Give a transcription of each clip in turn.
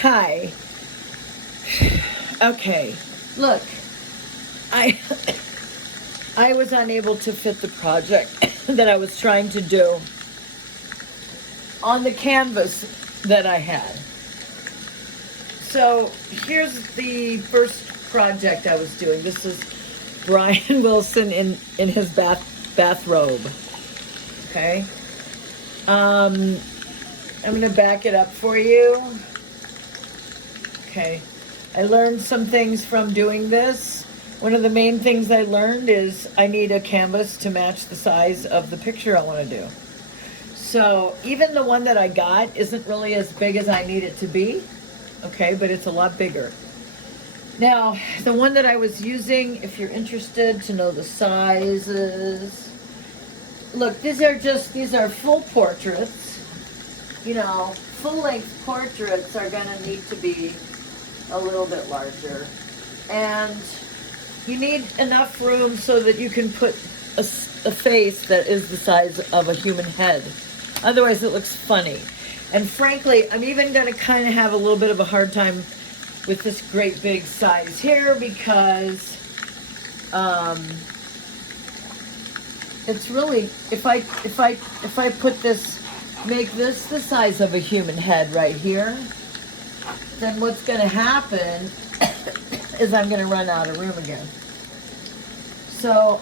Hi. Okay. Look, I I was unable to fit the project that I was trying to do on the canvas that I had. So here's the first project I was doing. This is Brian Wilson in his bathrobe. Okay. I'm gonna back it up for you. Okay. I learned some things from doing this. One of the main things I learned is I need a canvas to match the size of the picture I want to do. So even the one that I got isn't really as big as I need it to be, okay, but it's a lot bigger. Now, the one that I was using, if you're interested to know the sizes, look, these are full portraits. You know, full-length portraits are gonna need to be a little bit larger. And you need enough room so that you can put a face that is the size of a human head. Otherwise it looks funny. And frankly, I'm even gonna kind of have a little bit of a hard time with this great big size here because it's really, if I put this, make this the size of a human head right here, then what's gonna happen is I'm gonna run out of room again. So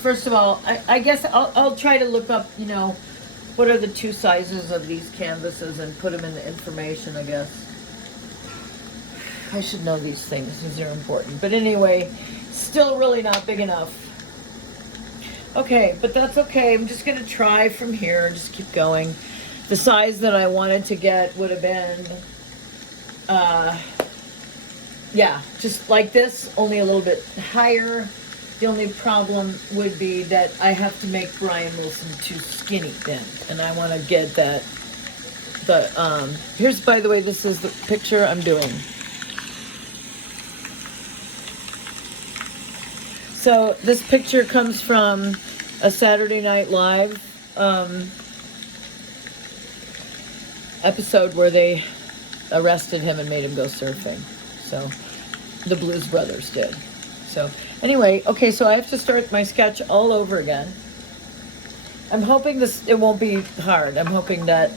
first of all, I guess I'll try to look up, you know, what are the two sizes of these canvases and put them in the information, I guess. I should know these things, these are important. But anyway, still really not big enough. Okay, but that's okay. I'm just gonna try from here, just keep going. The size that I wanted to get would have been, yeah, just like this, only a little bit higher. The only problem would be that I have to make Brian Wilson too skinny then, and I want to get that. Here's, by the way, this is the picture I'm doing. So this picture comes from a Saturday Night Live episode where they arrested him and made him go surfing. So the Blues Brothers did. So anyway, okay, so I have to start my sketch all over again. I'm hoping it won't be hard. I'm hoping that,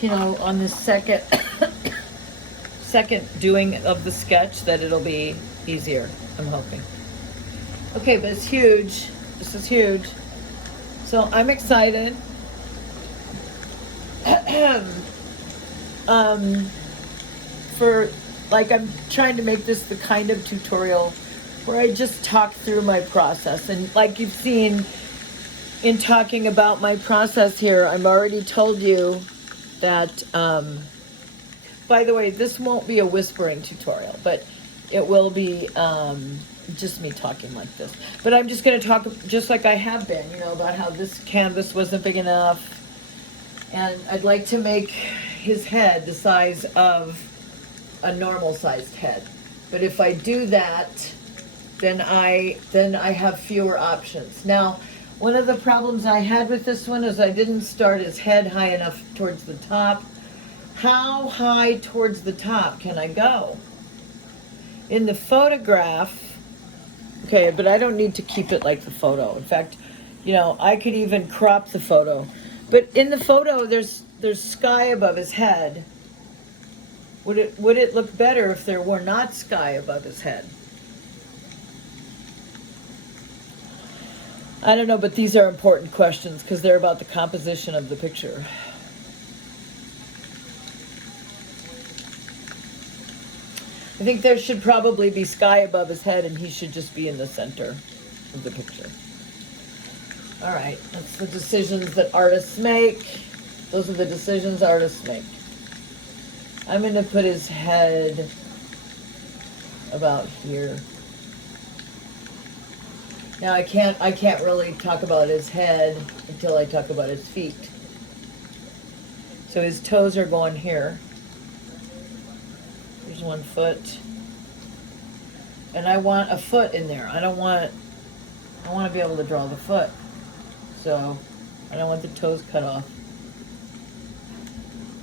you know, on this second doing of the sketch that it'll be easier. I'm hoping. Okay, but it's huge. This is huge. So I'm excited. I'm trying to make this the kind of tutorial where I just talk through my process. And like you've seen in talking about my process here, I've already told you that, by the way, this won't be a whispering tutorial, but it will be just me talking like this. But I'm just going to talk just like I have been, you know, about how this canvas wasn't big enough. And I'd like to make his head the size of a normal sized head. But if I do that, then I have fewer options. Now, one of the problems I had with this one is I didn't start his head high enough towards the top. How high towards the top can I go? In the photograph, okay, but I don't need to keep it like the photo. In fact, you know, I could even crop the photo. But in the photo, there's sky above his head. Would it look better if there were not sky above his head? I don't know, but these are important questions because they're about the composition of the picture. I think there should probably be sky above his head and he should just be in the center of the picture. All right, that's the decisions that artists make. Those are the decisions artists make. I'm going to put his head about here. Now I can't really talk about his head until I talk about his feet. So his toes are going here. There's 1 foot. And I want a foot in there. I want to be able to draw the foot. So I don't want the toes cut off.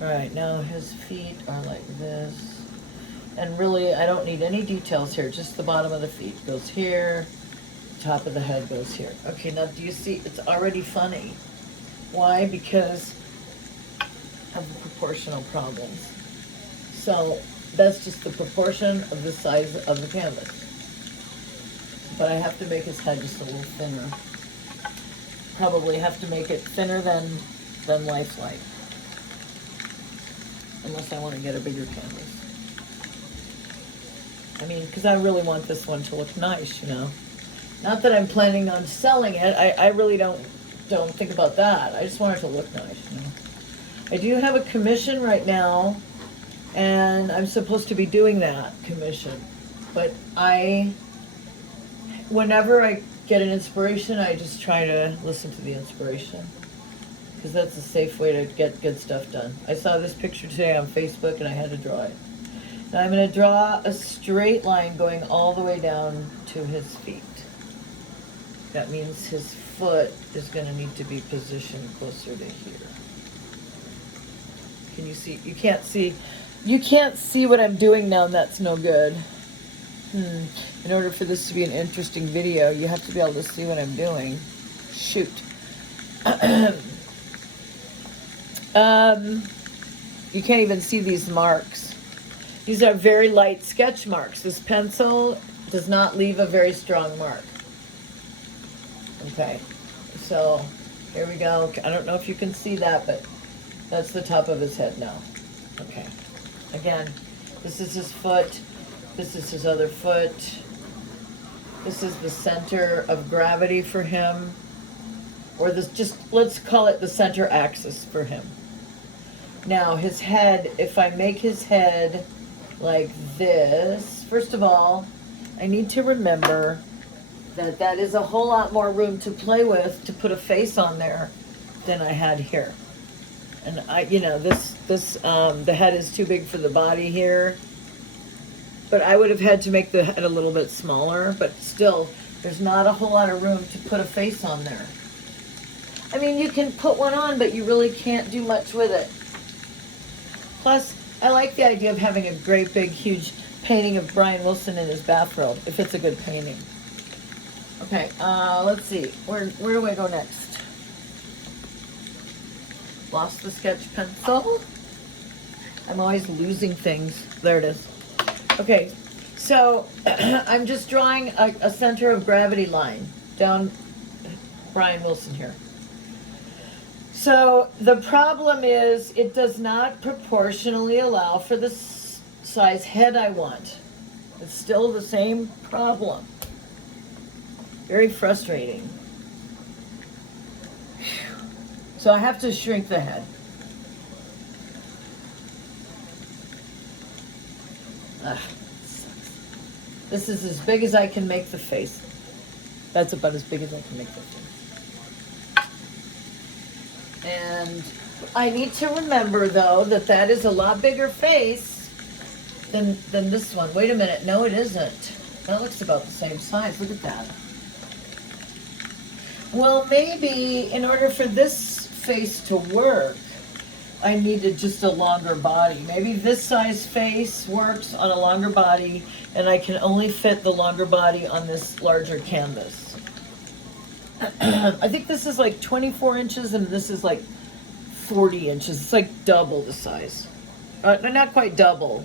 All right, now his feet are like this. And really, I don't need any details here, just the bottom of the feet goes here, top of the head goes here. Okay, now do you see, it's already funny. Why? Because of the proportional problems. So that's just the proportion of the size of the canvas. But I have to make his head just a little thinner. Probably have to make it thinner than lifelike. Unless I want to get a bigger canvas. I mean, because I really want this one to look nice, you know. Not that I'm planning on selling it. I really don't think about that. I just want it to look nice, you know. I do have a commission right now, and I'm supposed to be doing that commission. But whenever I get an inspiration, I just try to listen to the inspiration. Because that's a safe way to get good stuff done. I saw this picture today on Facebook and I had to draw it. Now I'm going to draw a straight line going all the way down to his feet. That means his foot is going to need to be positioned closer to here. Can you see? You can't see what I'm doing now, and that's no good. In order for this to be an interesting video, you have to be able to see what I'm doing. Shoot. You can't even see these marks. These are very light sketch marks. This pencil does not leave a very strong mark. Okay, so here we go. I don't know if you can see that, but that's the top of his head now. Okay, again, this is his foot. This is his other foot. This is the center of gravity for him. Or this, just let's call it the center axis for him. Now his head, if I make his head like this, first of all, I need to remember that is a whole lot more room to play with to put a face on there than I had here. And the head is too big for the body here. But I would have had to make the head a little bit smaller, but still, there's not a whole lot of room to put a face on there. I mean, you can put one on, but you really can't do much with it. Plus, I like the idea of having a great big huge painting of Brian Wilson in his bathrobe, if it's a good painting. Okay, let's see, where do I go next? Lost the sketch pencil. I'm always losing things. There it is. Okay, so I'm just drawing a center of gravity line down Brian Wilson here. So the problem is it does not proportionally allow for the size head I want. It's still the same problem. Very frustrating. So I have to shrink the head. This is as big as I can make the face. That's about as big as I can make the face. And I need to remember, though, that is a lot bigger face than this one. Wait a minute. No, it isn't. That looks about the same size. Look at that. Well, maybe in order for this face to work, I needed just a longer body. Maybe this size face works on a longer body, and I can only fit the longer body on this larger canvas. I think this is like 24 inches, and this is like 40 inches. It's like double the size. Not quite double.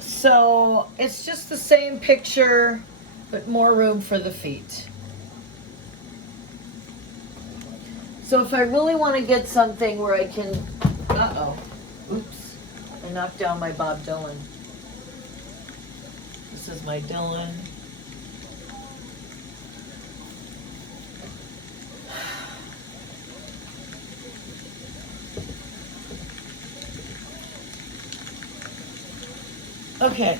So it's just the same picture, but more room for the feet. So if I really want to get something where I can, oops, I knocked down my Bob Dylan. This is my Dylan. Okay.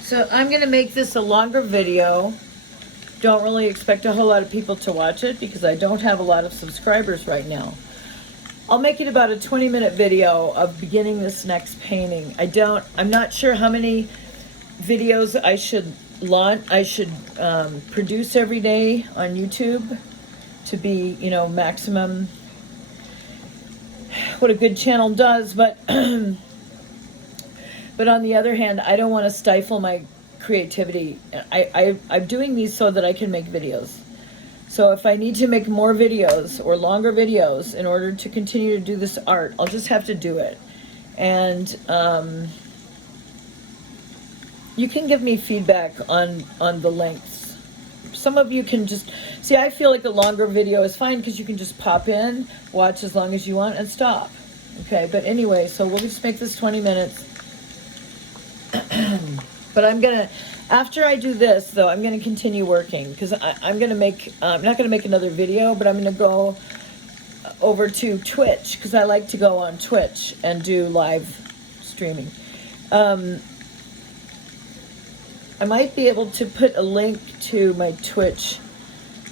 So I'm going to make this a longer video. Don't really expect a whole lot of people to watch it because I don't have a lot of subscribers right now. I'll make it about a 20-minute video of beginning this next painting. I'm not sure how many videos I should produce every day on YouTube to be, you know, maximum what a good channel does, but but on the other hand, I don't want to stifle my creativity. I'm doing these so that I can make videos. So if I need to make more videos or longer videos in order to continue to do this art, I'll just have to do it. And you can give me feedback on the lengths. Some of you can just, see, I feel like a longer video is fine because you can just pop in, watch as long as you want, and stop. Okay, but anyway, so we'll just make this 20 minutes. But I'm gonna, after I do this though, I'm gonna continue working because I'm gonna make, I'm not gonna make another video, but I'm gonna go over to Twitch because I like to go on Twitch and do live streaming. I might be able to put a link to my Twitch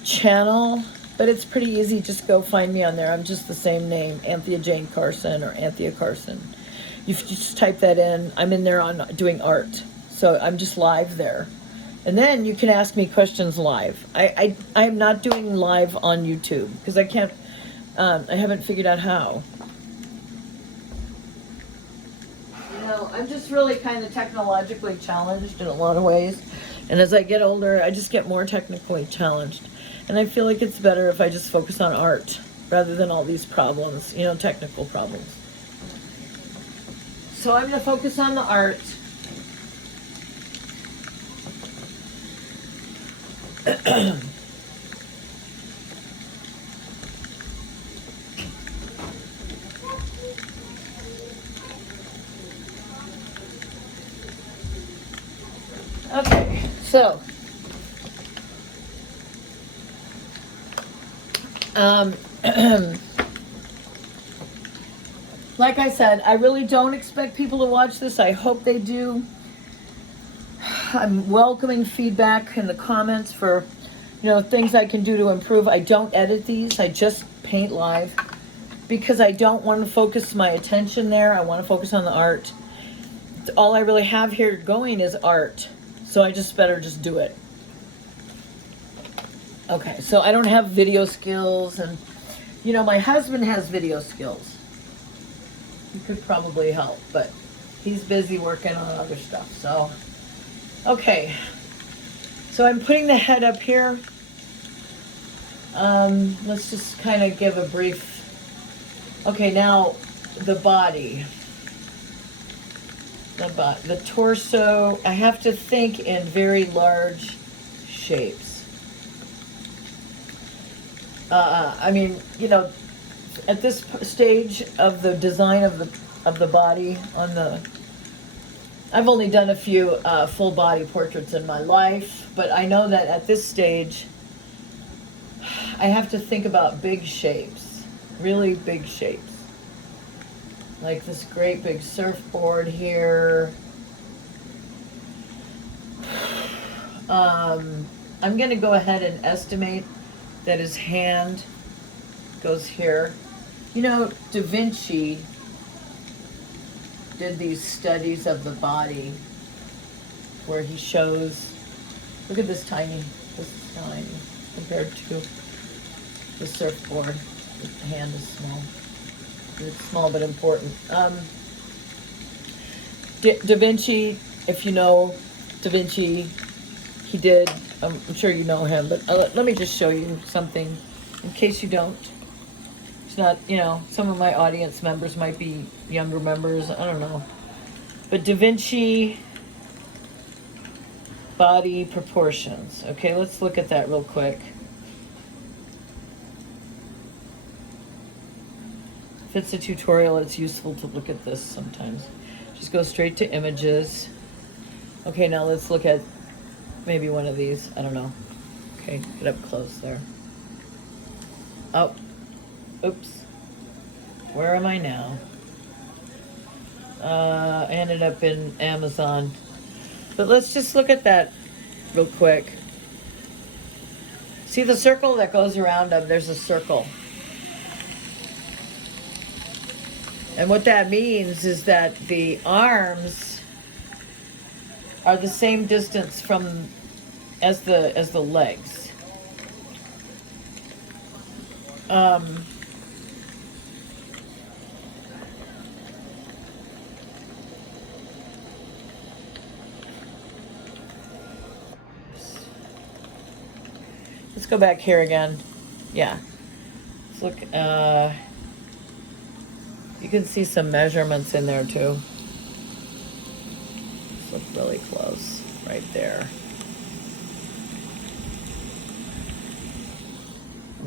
channel, but it's pretty easy. Just go find me on there. I'm just the same name, Anthea Jane Carson or Anthea Carson. You just type that in. I'm in there on doing art. So I'm just live there. And then you can ask me questions live. I'm not doing live on YouTube because I can't, I haven't figured out how. I'm just really kind of technologically challenged in a lot of ways. And as I get older, I just get more technically challenged. And I feel like it's better if I just focus on art rather than all these problems, you know, technical problems. So I'm going to focus on the art. Okay, so like I said, I really don't expect people to watch this. I hope they do. I'm welcoming feedback in the comments for, you know, things I can do to improve. I don't edit these. I just paint live because I don't want to focus my attention there. I want to focus on the art. All I really have here going is art. So I just better just do it. Okay, so I don't have video skills, and you know, my husband has video skills. He could probably help, but he's busy working on other stuff. So, okay. So I'm putting the head up here. Let's just kind of give a brief. Okay, now the body. The torso, I have to think in very large shapes. I mean, you know, at this stage of the design of the body on the, I've only done a few full body portraits in my life, but I know that at this stage, I have to think about big shapes, really big shapes. Like this great big surfboard here. I'm going to go ahead and estimate that his hand goes here. You know, Da Vinci did these studies of the body where he shows, look at this is tiny compared to the surfboard. The hand is small. It's small but important. Da Vinci, if you know Da Vinci, he did, I'm sure you know him, but let me just show you something in case you don't. It's not, you know, some of my audience members might be younger members, I don't know. But Da Vinci body proportions. Okay, let's look at that real quick. If it's a tutorial, it's useful to look at this sometimes. Just go straight to images. Okay, now let's look at maybe one of these. I don't know. Okay, get up close there. Oh, oops. Where am I now? I ended up in Amazon. But let's just look at that real quick. See the circle that goes around him? There's a circle. And what that means is that the arms are the same distance from as the legs. Um, let's go back here again. Yeah. Let's look. You can see some measurements in there too. Let's look really close right there.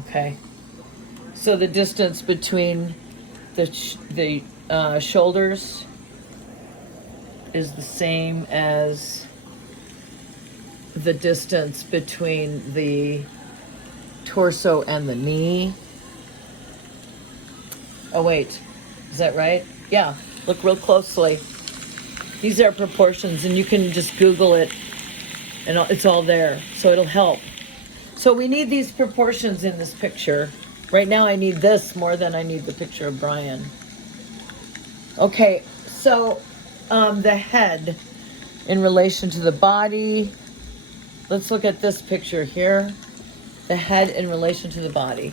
Okay. So the distance between the shoulders is the same as the distance between the torso and the knee. Oh wait, is that right? Yeah, look real closely. These are proportions, and you can just Google it, and it's all there, so it'll help. So we need these proportions in this picture. Right now I need this more than I need the picture of Brian. Okay, so the head in relation to the body. Let's look at this picture here. The head in relation to the body.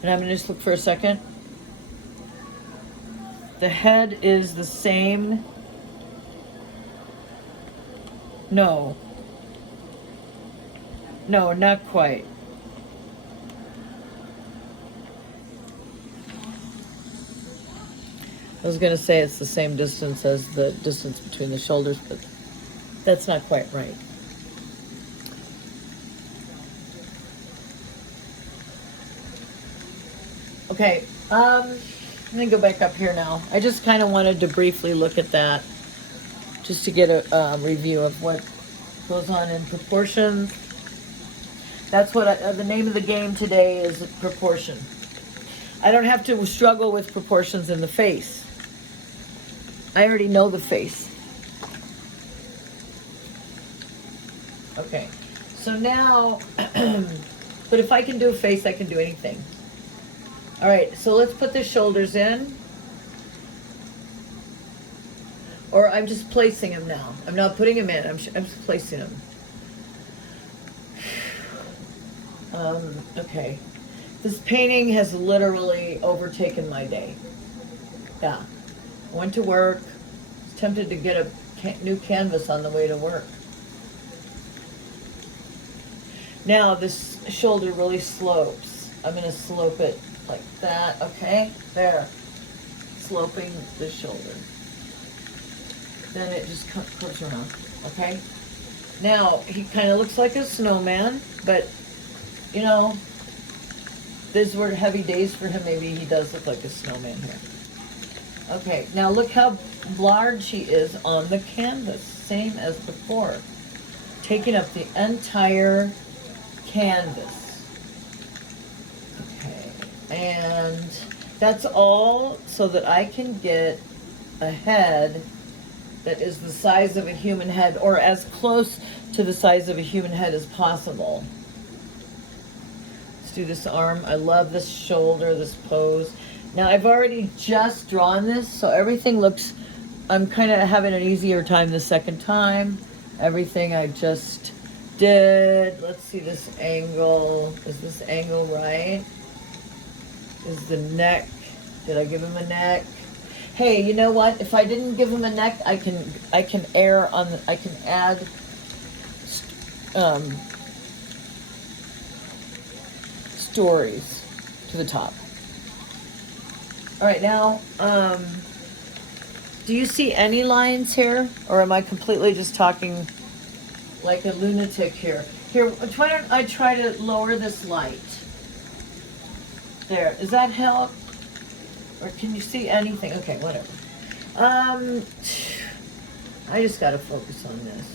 And I'm going to just look for a second. The head is the same. No, not quite. I was going to say it's the same distance as the distance between the shoulders, but that's not quite right. Okay, I'm going to go back up here now. I just kind of wanted to briefly look at that, just to get a review of what goes on in proportions. That's what the name of the game today is, proportion. I don't have to struggle with proportions in the face. I already know the face. Okay, so now, but if I can do a face, I can do anything. All right, so let's put the shoulders in. Or I'm just placing them now. I'm not putting them in, I'm just placing them. Okay. This painting has literally overtaken my day. Yeah. Went to work. Was tempted to get a new canvas on the way to work. Now this shoulder really slopes. I'm going to slope it like that. Okay. There. Sloping the shoulder. Then it just curves around. Okay. Now he kind of looks like a snowman, but you know, these were heavy days for him. Maybe he does look like a snowman here. Okay, now look how large he is on the canvas, same as before. Taking up the entire canvas. Okay, and that's all so that I can get a head that is the size of a human head, or as close to the size of a human head as possible. Do this arm. I love this shoulder, this pose. Now I've already just drawn this, so everything looks, I'm kind of having an easier time the second time. Everything I just did. Let's see this angle. Is this angle right? Is the neck, did I give him a neck? Hey, you know what? If I didn't give him a neck, I can err on the, I can add stories to the top. All right, now, do you see any lines here? Or am I completely just talking like a lunatic here? Here, why don't I try to lower this light? There, does that help? Or can you see anything? Okay, whatever. I just gotta focus on this.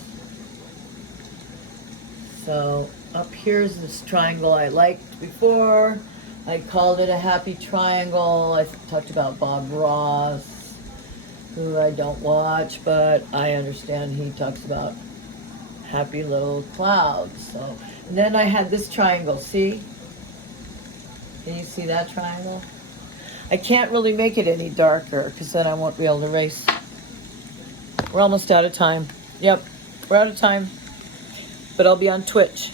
So up here's this triangle I liked before. I called it a happy triangle. I talked about Bob Ross, who I don't watch, but I understand he talks about happy little clouds. So, and then I had this triangle, see? Can you see that triangle? I can't really make it any darker because then I won't be able to erase. We're almost out of time. Yep, we're out of time. but I'll be on Twitch.